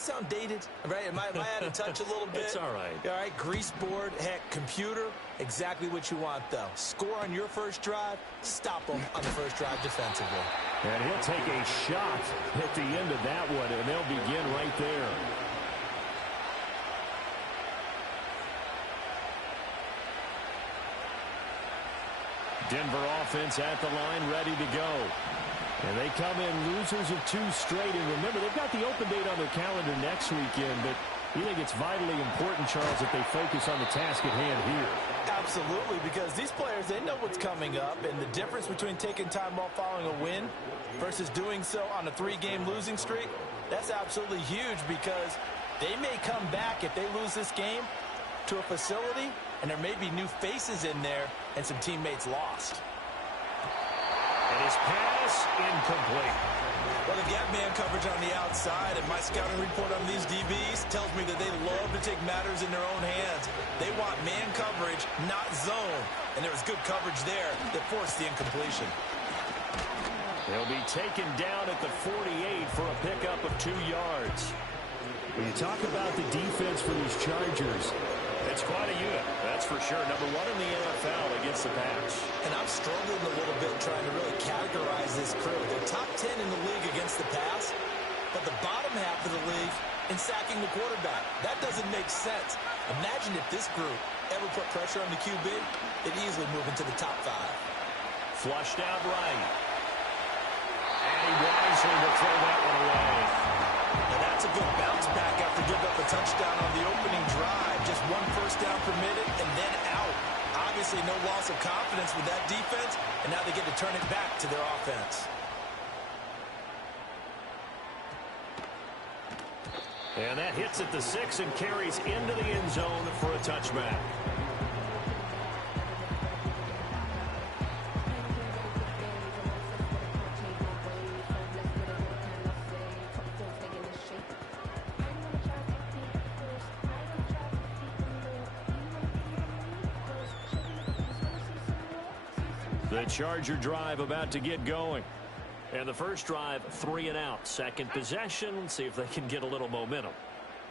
Sound dated, right? Am I out of touch a little bit? It's all right. All right, grease board, heck, computer, exactly what you want, though. Score on your first drive, stop them on the first drive defensively. And he'll take a shot at the end of that one, and they'll begin right there. Denver offense at the line, ready to go. And they come in losers of 2 straight. And remember, they've got the open date on their calendar next weekend, but you think it's vitally important, Charles, that they focus on the task at hand here. Absolutely, because these players, they know what's coming up, and the difference between taking time off following a win versus doing so on a 3-game losing streak, that's absolutely huge, because they may come back if they lose this game to a facility, and there may be new faces in there and some teammates lost. And his pass incomplete. Well, the gap man coverage on the outside, and my scouting report on these DBs tells me that they love to take matters in their own hands. They want man coverage, not zone. And there was good coverage there that forced the incompletion. They'll be taken down at the 48 for a pickup of 2 yards. When you talk about the defense for these Chargers, it's quite a unit, that's for sure. Number 1 in the NFL against the pass. And I'm struggling a little bit trying to really categorize this crew. They're top 10 in the league against the pass, but the bottom half of the league in sacking the quarterback. That doesn't make sense. Imagine if this group ever put pressure on the QB, they'd easily move into the top 5. Flushed out right. And he wisely will throw that one away. Now that's a good bounce back after giving up a touchdown on the opening drive. Just 1 first down permitted and then out. Obviously no loss of confidence with that defense, and now they get to turn it back to their offense. And that hits at the 6 and carries into the end zone for a touchback. The Charger drive about to get going. And the first drive, 3 and out. Second possession, let's see if they can get a little momentum.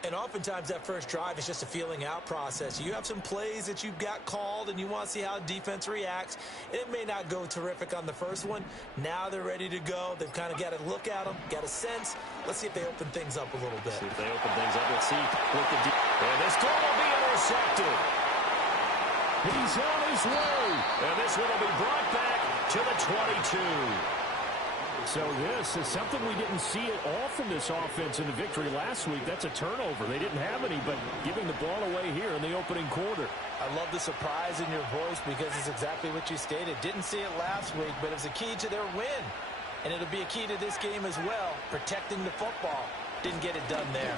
And oftentimes that first drive is just a feeling out process. You have some plays that you've got called and you want to see how defense reacts. It may not go terrific on the first one. Now they're ready to go. They've kind of got to look at them, got a sense. Let's see if they open things up a little bit. See if they open things up. Let's see what the and this throw will be intercepted. He's on his way. And this one will be brought back to the 22. So this is something we didn't see it all from this offense in the victory last week. That's a turnover. They didn't have any, but giving the ball away here in the opening quarter. I love the surprise in your voice because it's exactly what you stated. Didn't see it last week, but it's a key to their win. And it'll be a key to this game as well, protecting the football. Didn't get it done there.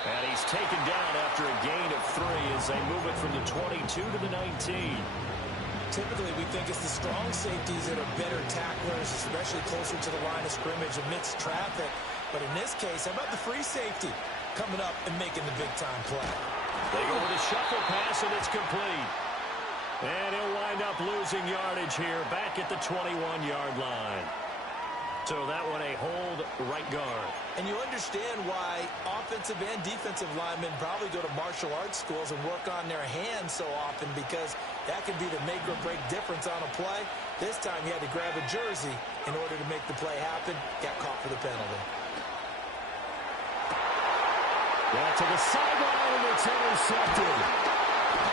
And he's taken down after a gain of 3 as they move it from the 22 to the 19. Typically, we think it's the strong safeties that are better tacklers, especially closer to the line of scrimmage amidst traffic. But in this case, how about the free safety coming up and making the big-time play? They go with a shuffle pass, and it's complete. And he'll wind up losing yardage here back at the 21-yard line. So that one a hold right guard. And you understand why offensive and defensive linemen probably go to martial arts schools and work on their hands so often, because that can be the make or break difference on a play. This time he had to grab a jersey in order to make the play happen. Got caught for the penalty. Yeah, to the sideline, and it's intercepted.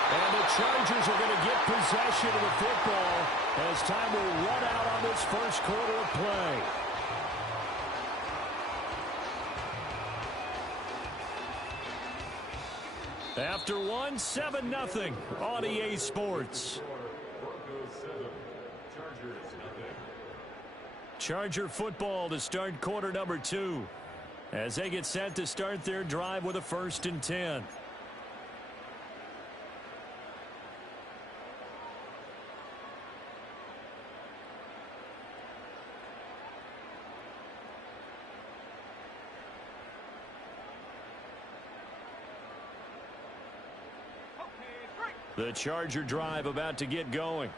And the Chargers are going to get possession of the football as time will run out on this first quarter of play. After 1, 7-0 on EA Sports. Charger football to start quarter number 2 as they get set to start their drive with a 1st and 10. The Charger drive about to get going.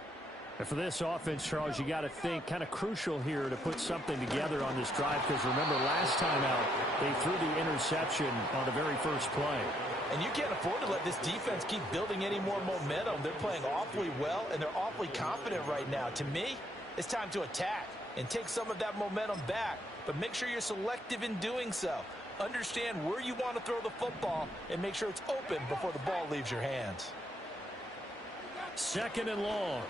And for this offense, Charles, you got to think kind of crucial here to put something together on this drive, because remember last time out they threw the interception on the very first play. And you can't afford to let this defense keep building any more momentum. They're playing awfully well, and they're awfully confident right now. To me, it's time to attack and take some of that momentum back. But make sure you're selective in doing so. Understand where you want to throw the football and make sure it's open before the ball leaves your hands. 2nd and long.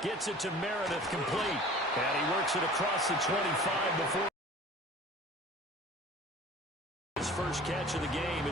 Gets it to Meredith, complete. And he works it across the 25 before his first catch of the game.